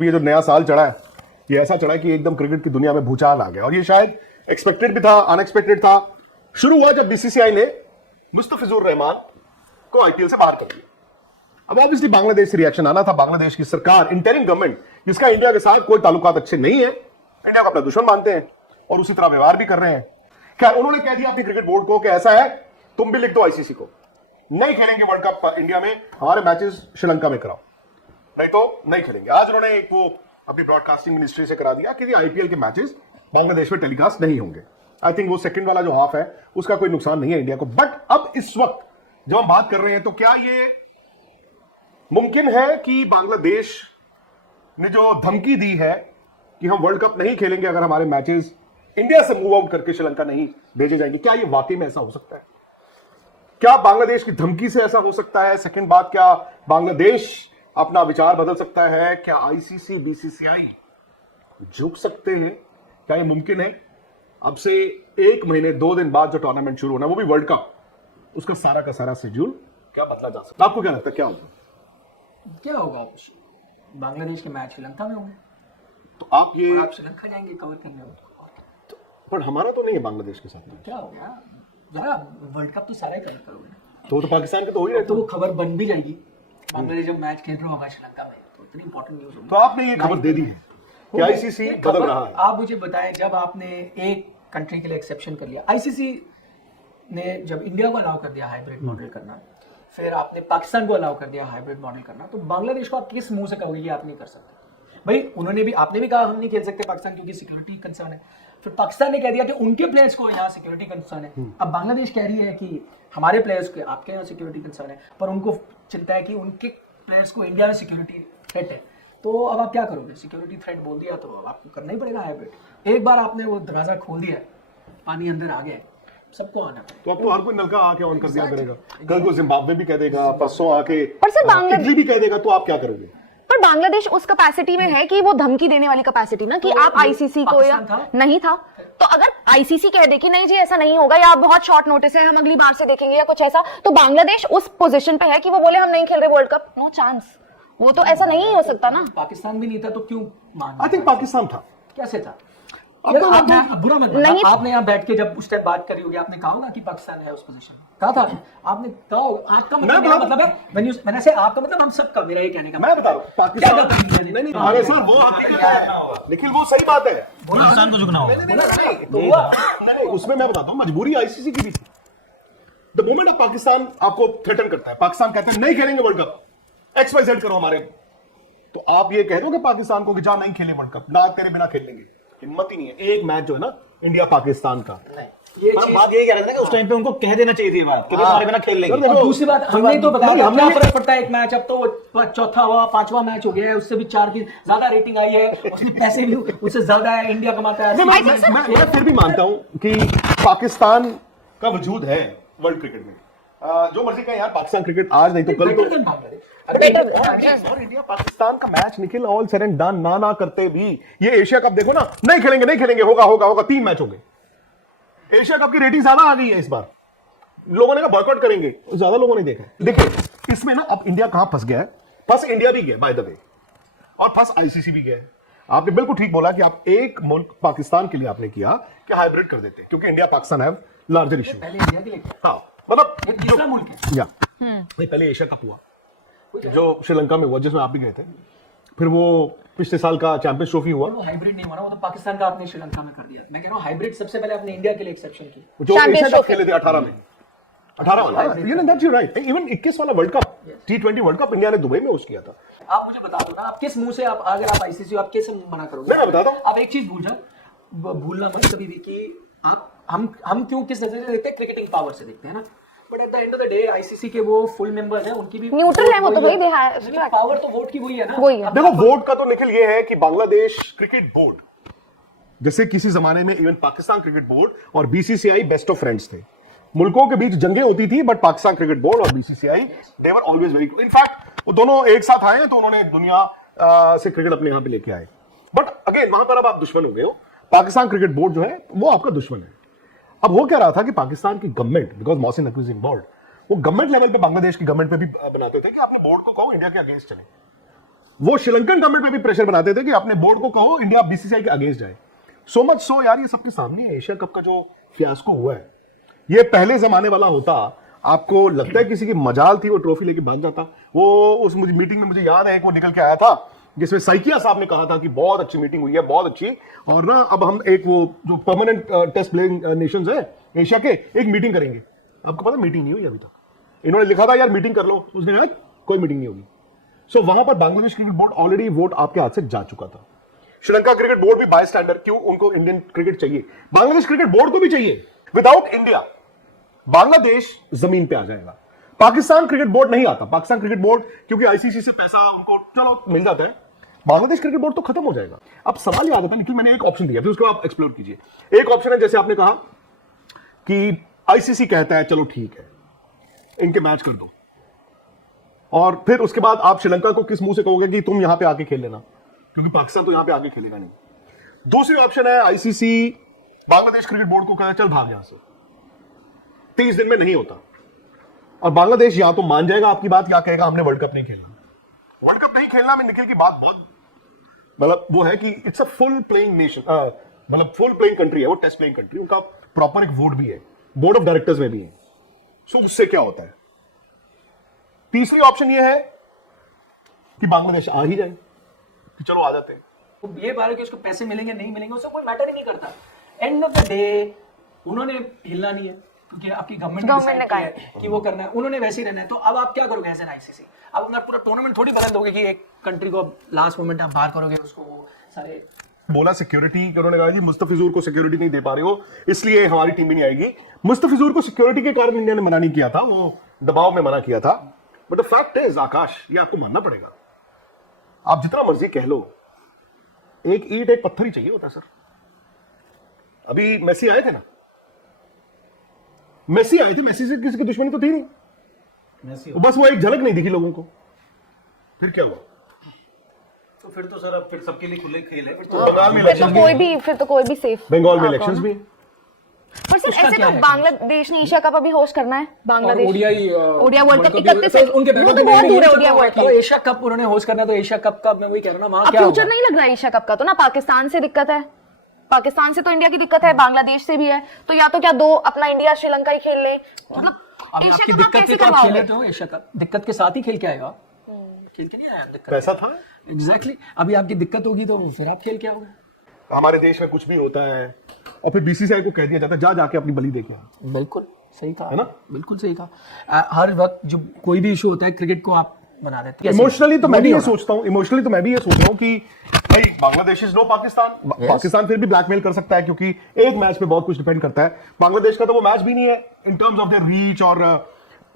ये जो नया साल चढ़ा है, ये ऐसा चढ़ा है कि एकदम क्रिकेट की दुनिया में भूचाल आ गया, और ये शायद एक्सपेक्टेड भी था, अनएक्सपेक्टेड था। शुरू हुआ जब बीसीसीआई ने मुस्तफिजुर रहमान को आईपीएल से बाहर कर दिया। अब ऑब्वियसली बांग्लादेश से रिएक्शन आना था। बांग्लादेश की सरकार, इंटरिम गवर्नमेंट, जिसका इंडिया के साथ कोई ताल्लुकात अच्छे नहीं है, इंडिया को अपना दुश्मन मानते हैं और उसी तरह व्यवहार भी कर रहे हैं। क्या उन्होंने कह दिया अपनी क्रिकेट बोर्ड को कि ऐसा है, तुम भी लिख दो आईसीसी को, नहीं खेलेंगे वर्ल्ड कप इंडिया में, हमारे मैचेस श्रीलंका में कराओ, नहीं तो नहीं खेलेंगे। आज उन्होंने एक वो अपनी ब्रॉडकास्टिंग मिनिस्ट्री से करा दिया कि आईपीएल के मैचेस बांग्लादेश में टेलीकास्ट नहीं होंगे। आई थिंक वो सेकंड वाला जो हाफ है उसका कोई नुकसान नहीं है इंडिया को। बट अब इस वक्त जब हम बात कर रहे हैं तो क्या ये मुमकिन है कि बांग्लादेश ने जो धमकी दी है कि हम वर्ल्ड कप नहीं खेलेंगे अगर हमारे मैचेस इंडिया से मूव आउट करके श्रीलंका नहीं भेजे जाएंगे, क्या ये वाकई में ऐसा हो सकता है? क्या बांग्लादेश की धमकी से ऐसा हो सकता है? सेकंड बात, क्या बांग्लादेश अपना विचार बदल सकता है? क्या आईसीसी, बीसीसीआई झुक सकते हैं? क्या ये मुमकिन है? अब से 1 महीने 2 दिन बाद जो टूर्नामेंट शुरू होना है, वो भी वर्ल्ड कप, उसका सारा का सारा शेड्यूल क्या बदला जा सकता है? आपको क्या लगता है क्या होगा? क्या होगा? बांग्लादेश के मैच श्रीलंका में होंगे, तो आप ये आप श्रीलंका जाएंगे कवर करने तो पर हमारा तो नहीं है बांग्लादेश के साथ में। क्या हो गया? जरा वर्ल्ड कप तो सारा ही कवर करोगे तो पाकिस्तान के तो हो ही रहे, तो वो खबर बन भी जाएगी। बांग्लादेश जब मैच खेल रहा होगा श्रीलंका में तो इतनी इंपॉर्टेंट न्यूज होगी। तो आपने ये खबर दे दी है कि आईसीसी बदल रहा है। आप मुझे बताएं, जब आपने एक कंट्री के लिए एक्सेप्शन कर लिया, आईसीसी ने जब इंडिया को अलाउ कर दिया हाइब्रिड मॉडल करना, फिर आपने पाकिस्तान को अलाउ कर दिया हाइब्रिड मॉडल करना, तो बांग्लादेश को आप किस मुंह से कहोगे ये आप नहीं कर सकते? भाई उन्होंने भी, आपने भी कहा हम नहीं खेल सकते पाकिस्तान क्योंकि सिक्योरिटी कंसर्न है, फिर पाकिस्तान ने कह दिया कि उनके प्लेयर्स को यहाँ सिक्योरिटी कंसर्न है। अब बांग्लादेश कह रही है कि हमारे प्लेयर्स को आपके यहाँ सिक्योरिटी कंसर्न है, पर उनको चिंता है कि उनके प्लेयर्स को इंडिया में सिक्योरिटी थ्रेट है। तो अब आप क्या करोगे? सिक्योरिटी थ्रेट बोल दिया तो अब आपको करना ही पड़ेगा हाइब्रिड। एक बार आपने वो दरवाजा खोल दिया, पानी अंदर आ गया, सबको आना है। तो आपको हर कोई नलका आके ऑन कर दिया करेगा, कल को जिम्बाब्वे भी कह देगा, परसों आके पर सर इटली भी कह देगा, तो आप क्या करोगे? पर बांग्लादेश उस कैपेसिटी में है कि वो धमकी देने वाली कैपेसिटी ना, कि आप आईसीसी को, या नहीं था, तो अगर आईसीसी कह दे कि नहीं जी ऐसा नहीं होगा, या बहुत शॉर्ट नोटिस है, हम अगली बार से देखेंगे, या कुछ ऐसा, तो बांग्लादेश उस पोजीशन पे है कि वो बोले हम नहीं खेल रहे वर्ल्ड कप, नो चांस। वो तो ऐसा नहीं हो सकता ना। पाकिस्तान भी नहीं था तो क्यों मान? आई थिंक पाकिस्तान था। कैसे था? आपको आपने बुरा मत मानो, आपने यहाँ बैठ के जब उस टाइम बात करी होगी, आपने कहा होगा कि पाकिस्तान है उस पोजीशन में, कहा था आपने, कहा होगा। आपका मतलब क्या मतलब है? मैंने से आपका मतलब हम सबका, मेरा ये कहने का मैं बता रहा हूँ पाकिस्तान नहीं अरे सर वो हकीकत है, लेकिन वो सही बात है, पाकिस्तान को झुकना होगा। उसमें मैं बताता हूँ मजबूरी आईसीसी की भी थी। द मोमेंट ऑफ पाकिस्तान आपको थ्रेटन करता है, पाकिस्तान कहते हैं नहीं खेलेंगे वर्ल्ड कप, XYZ करो हमारे, तो आप ये कह दोगे पाकिस्तान को कि जा नहीं खेले वर्ल्ड कप, ना तेरे बिना खेल लेंगे? हिम्मत ही नहीं है। एक मैच जो है ना इंडिया पाकिस्तान का, ये बात यही कह रहे थे कि उस टाइम पे उनको कह देना चाहिए थी बात कि तुम्हारे बिना खेल लेंगे। और दूसरी बात हमने तो बताया हमने फर्क पड़ता है एक मैच, अब तो चौथा हुआ, 5वां मैच हो गया है, उससे भी 4 की ज्यादा रेटिंग आई है, उसमें पैसे भी उससे ज्यादा है, इंडिया कमाता है। मैं फिर भी मानता हूं कि पाकिस्तान का वजूद है वर्ल्ड क्रिकेट में। जो मर्जी कहें यार, पाकिस्तान क्रिकेट आज नहीं तो कल तो, और इंडिया पाकिस्तान का match Nikhil all said and done ना करते भी, ये एशिया कप देखो ना, नहीं खेलेंगे, होगा 3 मैच हो गए। एशिया कप की रेटिंग ज्यादा आ गई है इस बार, लोगों ने कहा बॉयकॉट करेंगे, ज्यादा लोगों ने देखा। देखिए इसमें ना अब इंडिया कहां फंस गया है, फंस इंडिया भी गया बाय द वे, और फंस आईसीसी भी गया है। आपने बिल्कुल ठीक बोला कि आप एक मुल्क पाकिस्तान के लिए आपने किया कि हाइब्रिड कर देते, क्योंकि India Pakistan have larger issue. पहले इंडिया के लिए, हाँ मतलब तीसरा मुल्क है या नहीं, पहले एशिया कप हुआ जो श्रीलंका में हुआ, जिसमें आप भी गए थे, फिर वो पिछले साल का चैंपियंस ट्रॉफी हुआ, वो हाइब्रिड नहीं हुआ ना, वो तो पाकिस्तान का आपने श्रीलंका में कर दिया। मैं कह रहा हूँ हाइब्रिड सबसे पहले आपने इंडिया के लिए एक्सेप्शन की, जो एशिया कप खेले थे 18 में, 18 वाला, you know that's right. Even 21 वाला world cup, T20 world cup India ने दुबई में होस्ट किया था। आप मुझे बता दो ना, आप किस मुंह से, आप अगर आप आईसीसी आप कैसे मना करोगे? मैं बता दूं, आप एक चीज भूलना मत कभी भी कि आप हम क्यों किस नजर से देखते हैं, क्रिकेटिंग पावर से देखते हैं ना, but at the end of the day ICC के वो फुल मेंबर्स हैं, उनकी भी न्यूट्रल है, वो तो वही पावर तो वोट की वही है ना। वही है। देखो वोट का तो निखिल ये है कि बांग्लादेश क्रिकेट बोर्ड, जैसे किसी जमाने में इवन पाकिस्तान क्रिकेट बोर्ड और बीसीसीआई बेस्ट ऑफ फ्रेंड्स थे, मुल्कों के बीच जंगें होती थी, बट पाकिस्तान क्रिकेट बोर्ड और BCCI they were always very, in fact वो दोनों एक साथ आए हैं तो उन्होंने दुनिया से क्रिकेट अपने यहां पे लेके आए। बट अगेन वहां पर अब आप दुश्मन हो गए हो, पाकिस्तान क्रिकेट बोर्ड जो है वो आपका दुश्मन है। अब वो क्या रहा था कि पाकिस्तान की government, because Mohsin Naqvi is involved, वो गवर्नमेंट लेवल पे बांग्लादेश की गवर्नमेंट पे भी बनाते थे कि अपने बोर्ड को कहो इंडिया के अगेंस्ट चले। वो श्रीलंकन गवर्नमेंट पे भी प्रेशर बनाते थे कि अपने बोर्ड को कहो इंडिया बीसीसीआई के अगेंस्ट जाए। सो मच सो यार, ये सबके सामने है। एशिया कप का जो फियास्को हुआ है, ये पहले जमाने वाला होता, आपको लगता है किसी की मजाल थी वो ट्रॉफी लेके भाग जाता? वो उस मुझे मीटिंग में मुझे याद है, एक वो निकल के आया था जिसमें साइकिया साहब ने कहा था कि बहुत अच्छी मीटिंग हुई है, बहुत अच्छी, और ना अब हम एक वो जो परमानेंट टेस्ट प्लेइंग नेशंस है एशिया के, एक मीटिंग करेंगे। आपको पता मीटिंग नहीं हुई अभी तक। इन्होंने लिखा था यार मीटिंग कर लो, उसने कहा कोई मीटिंग नहीं होगी। सो वहां पर Bangladesh cricket board already vote आपके हाथ से जा चुका था। श्रीलंका क्रिकेट बोर्ड भी बाय स्टैंडर्ड, क्यों उनको इंडियन क्रिकेट चाहिए, बांग्लादेश क्रिकेट बोर्ड को भी चाहिए। विदाउट इंडिया बांग्लादेश जमीन पे आ जाएगा। पाकिस्तान क्रिकेट बोर्ड नहीं आता। पाकिस्तान क्रिकेट बोर्ड क्योंकि आईसीसी से पैसा उनको चलो मिल जाता है, बांग्लादेश क्रिकेट बोर्ड तो खत्म हो जाएगा। अब सवाल ये आता है, निखिल मैंने एक ऑप्शन दिया, फिर उसको आप एक्सप्लोर कीजिए। एक ऑप्शन है जैसे आपने कहा कि आईसीसी कहता है चलो ठीक है इनके मैच कर दो, और फिर उसके बाद आप श्रीलंका को किस मुंह से कहोगे कि तुम यहां पे आके खेल लेना, क्योंकि पाकिस्तान तो यहां पे आके खेलेगा नहीं। दूसरी ऑप्शन है आईसीसी बांग्लादेश क्रिकेट बोर्ड को कहता है चल भाग यहां से, 30 दिन में नहीं होता, और बांग्लादेश या तो मान जाएगा आपकी बात या कहेगा हमने वर्ल्ड कप नहीं खेलना। वर्ल्ड कप नहीं खेलना में निखिल की बात बहुत मतलब वो है कि it's a full playing nation, मतलब फुल प्लेइंग कंट्री है वो, टेस्ट प्लेइंग कंट्री, उनका प्रॉपर एक वोट भी है, बोर्ड ऑफ डायरेक्टर्स में भी है। सो उससे क्या होता है? तीसरी ऑप्शन ये है कि बांग्लादेश आ ही जाए कि चलो आ जाते हैं। तो ये बात है कि उसको पैसे मिलेंगे नहीं मिलेंगे उससे कोई मैटर ही नहीं करता। एंड ऑफ द डे उन्होंने हिलना नहीं है, क्योंकि आपकी गवर्नमेंट ने कहा है कि वो करना है, उन्होंने वैसे ही रहना है। तो अब आप क्या करोगे एज एन आईसीसी? अब अपना पूरा टूर्नामेंट थोड़ी बदल दोगे कि एक कंट्री को लास्ट मोमेंट आप बाहर करोगे उसको, वो सारे बोला सिक्योरिटी, उन्होंने कहा जी मुस्तफिजुर को सिक्योरिटी नहीं दे पा रहे हो इसलिए हमारी टीम भी नहीं आएगी। मुस्तफिजुर को सिक्योरिटी के कारण इंडिया ने मना नहीं किया था, वो दबाव में मना किया था। बट द फैक्ट इज आकाश, ये आपको मानना पड़ेगा, आप जितना मर्जी कह लो, एक ईंट एक पत्थर ही चाहिए होता सर। अभी मेसी आए थे ना, मेसी आए थे, मेसी से किसी की दुश्मनी तो थी नहीं, बस वो एक झलक नहीं दिखी लोगों को, फिर क्या हुआ? तो फिर तो सर अब फिर सबके लिए खुले खेल है। बंगाल में फिर तो कोई भी सेफ। बंगाल में इलेक्शंस भी। पर सर ऐसे तो बांग्लादेश ने एशिया कप अभी होस्ट करना है, बांग्लादेश ओडिया वर्ल्ड कप 31 से उनके वो तो बहुत दूर है। Odia world cup Asia cup उन्होंने होस्ट करना है, तो एशिया कप का मैं वही कह रहा हूं ना, वहां क्या फ्यूचर नहीं लग रहा है एशिया कप का। तो ना पाकिस्तान से दिक्कत है, पाकिस्तान से तो इंडिया की दिक्कत है, बांग्लादेश से भी है, तो या तो क्या दो अपना इंडिया श्रीलंका ही खेल ले, मतलब आपकी दिक्कत थी तो आप खेले तो एशिया कप दिक्कत के साथ ही खेल के आएगा, खेल के नहीं आया दिक्कत, पैसा था एग्जैक्टली। अभी आपकी दिक्कत होगी तो फिर आप खेल के आओगे। हमारे देश में कुछ भी होता है और फिर बीसीसीआई को कह दिया जाता है जा जाके अपनी बलि देके आ। बिल्कुल सही कहा है ना, बिल्कुल सही कहा। हर वक्त जो कोई भी इशू होता है क्रिकेट को आप बना देते हैं। इमोशनली तो मैं भी ये सोचता हूँ, इमोशनली तो मैं भी ये सोच रहा हूँ कि भाई बांग्लादेश इज नो पाकिस्तान। पाकिस्तान फिर भी ब्लैकमेल कर सकता है क्योंकि एक मैच पे बहुत कुछ डिपेंड करता है। बांग्लादेश का तो वो मैच भी नहीं है in terms of their reach, और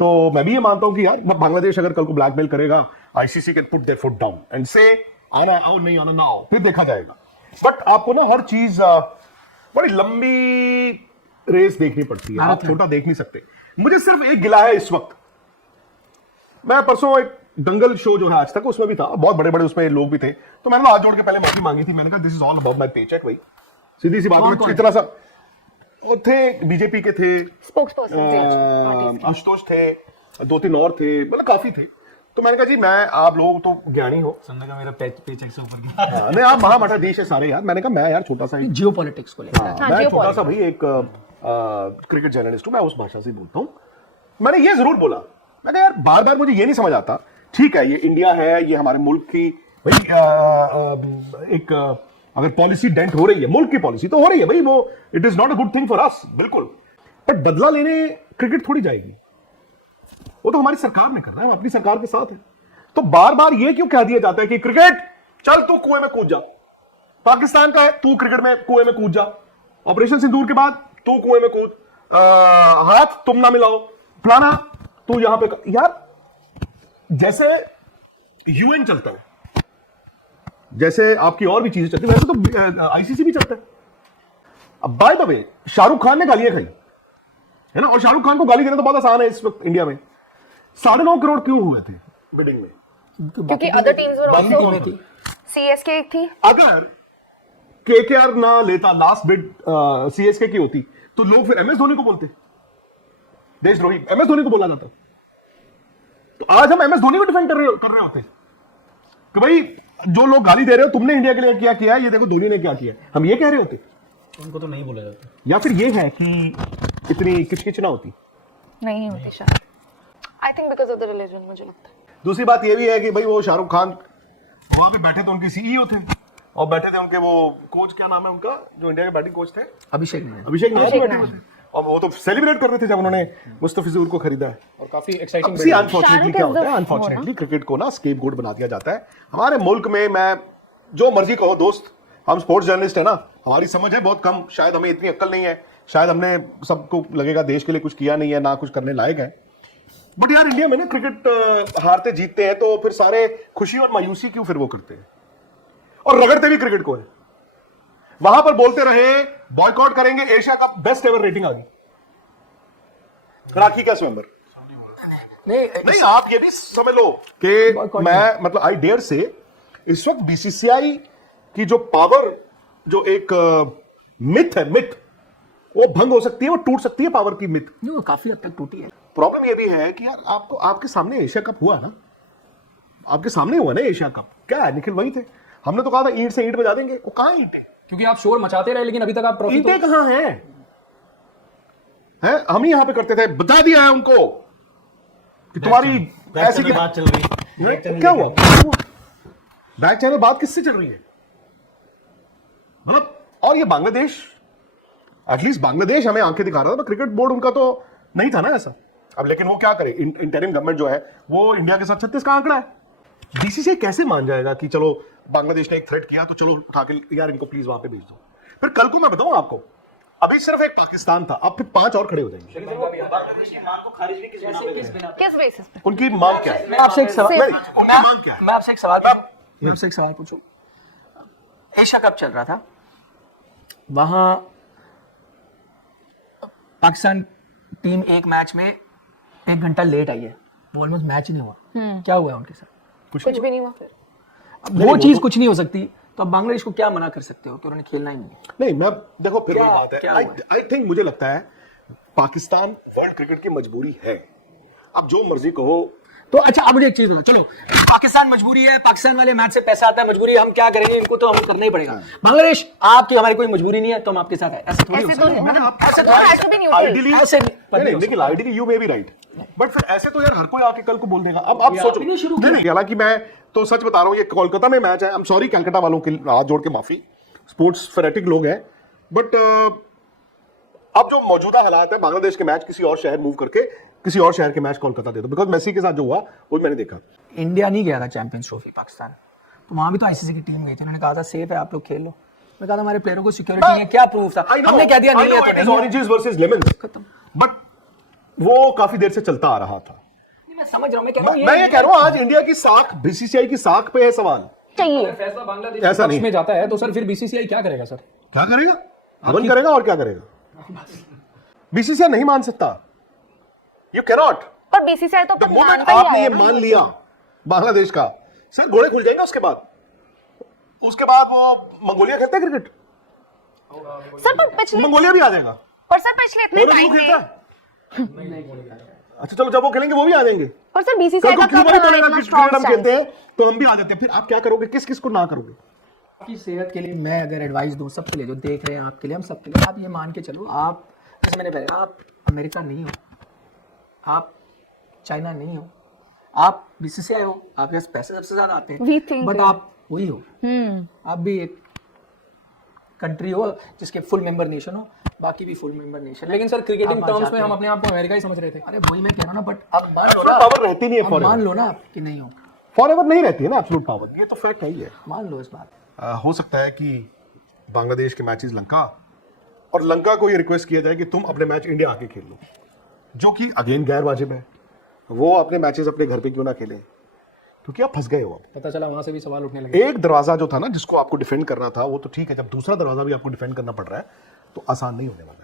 तो मैं भी ये मानता हूँ कि यार बांग्लादेश अगर कल को ब्लैकमेल करेगा, ICC can put there foot down and से आना आओ नहीं आना ना आओ, फिर देखा जाएगा। बट आपको ना हर चीज बड़ी लंबी रेस देखनी पड़ती है, आप छोटा देख नहीं सकते। मुझे सिर्फ एक गिला है इस वक्त, मैं परसों एक दंगल शो जो है आज तक उसमें भी था, बहुत बड़े बड़े उसमें लोग भी थे, तो मैंने हाथ जोड़ के पहले माफी मांगी थी। मैंने कहा this is all about my paycheque भाई, सीधी सी बात है। इतना सा वो थे, बीजेपी के थे, आशुतोष थे, 2-3 और थे, मतलब काफी थे। तो मैंने कहा जी मैं आप लोग तो ज्ञानी हो, सुनने का मेरा पेचेक से ऊपर गया। नहीं आप महामठाधीश है सारे यार। मैंने कहा मैं यार छोटा सा जियो पॉलिटिक्स को लेकर मैं छोटा सा भाई एक क्रिकेट जर्नलिस्ट हूं, मैं उस भाषा से बोलता हूं। मैंने ये जरूर बोला, मैंने यार बार बार मुझे ये नहीं समझ आता, ठीक है ये इंडिया है, ये हमारे मुल्क की भाई एक अगर पॉलिसी डेंट हो रही है, मुल्क की पॉलिसी तो हो रही है भाई, वो it is not a good thing for us, बिल्कुल। बट बदला लेने क्रिकेट थोड़ी जाएगी, वो तो हमारी सरकार ने करना है, हम अपनी सरकार के साथ है। तो बार बार ये क्यों कह दिया जाता है कि क्रिकेट चल तू कुएं में कूद जा, पाकिस्तान का है तू क्रिकेट में कुएं में कूद जा, ऑपरेशन सिंदूर के बाद तू कुएं में कूद, हाथ तुम ना मिलाओ, फलाना तू यहां पे यार, जैसे यूएन चलता है, जैसे आपकी और भी चीजें चलती है, वैसे तो आईसीसी भी चलता है। अब by the way Shahrukh Khan ने गालियां खाई है ना, और शाहरुख खान को गाली देना तो बहुत आसान है इस वक्त इंडिया में। 9.5 करोड़ क्यों हुए थे बिडिंग में? क्योंकि अदर टीम्स वर आल्सो थी, सीएसके थी। अगर केकेआर ना लेता लास्ट बिड सीएसके की होती तो लोग फिर एमएस धोनी को बोलते, देशद्रोही एमएस धोनी को बोला जाता। तो आज हम एमएस धोनी को डिफेंड कर रहे होते, कि भाई जो लोग गाली दे रहे हो तुमने इंडिया के लिए क्या किया, ये देखो धोनी ने क्या किया, हम ये कह रहे होते? उनको तो नहीं बोला जाता। या फिर ये है कि इतनी किचकिच ना होती? नहीं होती शायद, I think because of the religion, मुझे लगता है। दूसरी बात ये भी है कि भाई वो शाहरुख खान वहां पे बैठे तो उनके सीईओ थे और बैठे थे उनके वो कोच, क्या नाम है उनका जो इंडिया के बैटिंग कोच थे, अभिषेक ने अभिषेक नायक बैठे हुए थे और वो तो सेलिब्रेट कर रहे थे जब उन्होंने मुस्तफिजुर को खरीदा है। और काफी एक्साइटिंग सी अनफॉर्चुनेटली क्या होता है, शाहरुख अनफॉर्चुनेटली क्रिकेट को ना स्केप गोट बना दिया जाता है हमारे मुल्क में। मैं जो मर्जी कहो दोस्त, हम स्पोर्ट्स जर्नलिस्ट है ना, हमारी समझ है बहुत कम, शायद हमें इतनी अक्ल नहीं है, शायद हमने सबको लगेगा देश के लिए कुछ किया नहीं है, ना कुछ करने लायक है। बट यार इंडिया में ना क्रिकेट हारते जीतते हैं तो फिर सारे खुशी और मायूसी क्यों फिर वो करते हैं और रगड़ते भी क्रिकेट को है। वहां पर बोलते रहे बॉयकॉट करेंगे, Asia Cup best ever rating आ गई, राखी का स्वयंवर। नहीं आप ये भी समझ लो कि मैं मतलब आई डेयर से इस वक्त बीसीसीआई की जो पावर, जो एक मिथ है, मिथ वो भंग हो सकती है, वो टूट सकती है पावर की मिथ। नहीं, वो काफी हद तक टूटी है। प्रॉब्लम ये भी है कि यार आपको आपके सामने एशिया कप हुआ ना, आपके सामने हुआ ना एशिया कप, क्या है निखिल वही थे, हमने तो कहा था ईंट से ईंट बजा देंगे, वो कहां ईंट है? क्योंकि आप शोर मचाते रहे लेकिन अभी तक आप ट्रॉफी ईंटें कहां हैं? हम ही यहां पे करते थे, बता दिया है उनको कि तुम्हारी ऐसी की बात चल रही है। क्या हुआ? बैक चैनल बात किससे चल रही है मतलब? और ये बांग्लादेश, एटलीस्ट बांग्लादेश हमें आंखें दिखा रहा था, क्रिकेट बोर्ड उनका तो नहीं था ना ऐसा। अब लेकिन वो क्या करे, इंटरिम गवर्नमेंट जो है वो इंडिया के साथ 36 का आंकड़ा है। बीसीसीआई कैसे मान जाएगा कि चलो बांग्लादेश ने एक थ्रेट किया तो चलो उठा के यार इनको प्लीज वहां पे भेज दो। फिर कल को मैं बताऊं आपको, अभी सिर्फ एक पाकिस्तान था, अब फिर 5 और खड़े हो जाएंगे। बांग्लादेश की मांग को खारिज भी किस बेसिस पे? उनकी मांग क्या है? मैं आपसे एक सवाल नहीं, उनकी मांग क्या है? मैं आपसे एक सवाल पूछूं। एशिया कप चल रहा था, वहां पाकिस्तान टीम एक मैच में 1 घंटा लेट आई है, वो ऑलमोस्ट मैच ही नहीं हुआ। क्या हुआ है उनके साथ? कुछ भी नहीं हुआ फिर। अब वो चीज कुछ नहीं हो सकती, तो अब बांग्लादेश को क्या मना कर सकते हो कि उन्होंने खेलना ही नहीं है? नहीं, मैं देखो फिर क्या- वही बात है, क्या आई थिंक मुझे लगता है पाकिस्तान वर्ल्ड क्रिकेट की मजबूरी है। अब जो मर्जी कहो, तो अच्छा अब मुझे एक चीज बताओ, चलो पाकिस्तान मजबूरी है, पाकिस्तान वाले मैच से पैसा आता है, मजबूरी है, हम क्या करेंगे, इनको तो हमें करना ही पड़ेगा। बांग्लादेश आपकी हमारी कोई मजबूरी नहीं है तो हम आपके साथ है, ऐसे थोड़ी हो ऐसे सकता तो है। मतलब ऐसे वो has to be neutral। Ideally ऐसे नहीं, Nikhil ideally you may be right, but फिर ऐसे तो यार हर कोई आके कल को बोल देगा। अब आप सोचो, आपने शुरू नहीं, हालांकि मैं तो सच बता रहा हूँ, ये कोलकाता में मैच है, आई एम सॉरी कलकत्ता वालों के हाथ जोड़ के माफी, स्पोर्ट्स फैनेटिक लोग हैं, बट अब जो मौजूदा हालात है, बांग्लादेश के मैच किसी और शहर मूव करके किसी और शहर के मैच कोलकाता दे दो, बिकॉज मेसी के साथ जो हुआ वो मैंने देखा। इंडिया नहीं गया था चैंपियंस ट्रॉफी पाकिस्तान, तो वहां भी तो आईसीसी की टीम गई थी, उन्होंने कहा था सेफ है आप लोग खेल लो। मैं कहा था हमारे प्लेयरों को सिक्योरिटी नहीं है, क्या प्रूफ था? हमने कह दिया नहीं है तो नहीं है। ऑरेंजेस वर्सेस लेमन्स, खत्म। बट वो काफी देर से चलता आ रहा था। मैं समझ रहा हूँ, मैं कह रहा हूँ मैं ये कह रहा हूँ आज इंडिया की साख, बीसीसीआई की साख पे है सवाल। चाहिए फैसला बांग्लादेश ऐसा के पक्ष नहीं। में जाता है तो सर फिर बीसीसीआई क्या करेगा सर? क्या करेगा? हवन करेगा और क्या करेगा? बीसीसीआई नहीं मान सकता, यू कैन नॉट। पर बीसीसीआई तो द अब मोमेंट मानता ही आपने ये आएगा। मान लिया बांग्लादेश का, सर घोड़े खुल जाएंगे। उसके बाद वो मंगोलिया खेलता है क्रिकेट, सर पर पिछले मंगोलिया भी आ जाएगा। पर सर पिछले इतने बोलो टाइम वो में, खेलता है। अच्छा चलो, जब वो खेलेंगे वो भी आ जाएंगे। पर सर कल बीसीसीआई को का क्यों कब नहीं बोलेगा इतना कि स्ट्रॉन्ग क्रिकेट हम स्टैंड? खेलते हैं तो हम भी आ जाते हैं। फिर आप क्या करोगे, किस किस को ना करोगे? आपकी सेहत के लिए मैं अगर एडवाइस दूं सबके लिए, जो देख रहे हैं आपके लिए, हम सबके लिए, आप ये मान के चलो, आप जैसे मैंने पहले, आप अमेरिका नहीं हो, आप चाइना नहीं हो, आप बीसीसीआई हो, आपके पास पैसे सबसे ज्यादा आते We हैं, think बट that- आप वही हो, आप भी एक कंट्री हो जिसके फुल मेंबर नेशन हो, बाकी भी फुल मेंबर नेशन। लेकिन सर क्रिकेटिंग आप टर्म्स जाते में हम हैं। अपने आप को अमेरिका ही समझ रहे थे। अरे वही मैं कह रहा हूँ ना, बट अब मान लो Absolute ना, पावर रहती नहीं है अब फॉरएवर। मान लो ना आप कि नहीं हो, फॉरएवर नहीं रहती है ना एब्सोल्यूट पावर, ये तो फैक्ट है ही है। मान लो इस बात। हो सकता है कि बांग्लादेश के मैचेस लंका, और लंका को ये रिक्वेस्ट किया जाए कि तुम अपने मैच इंडिया आके खेल लो, जो कि अगेन गैर वाजिब है। वो अपने मैचेस अपने घर पे क्यों ना खेले, क्योंकि आप फंस गए हो। अब पता चला वहां से भी सवाल उठने लगे। एक दरवाजा जो था ना जिसको आपको डिफेंड करना था, वो तो ठीक है, जब दूसरा दरवाजा भी आपको डिफेंड करना पड़ रहा है तो आसान नहीं होने वाला है।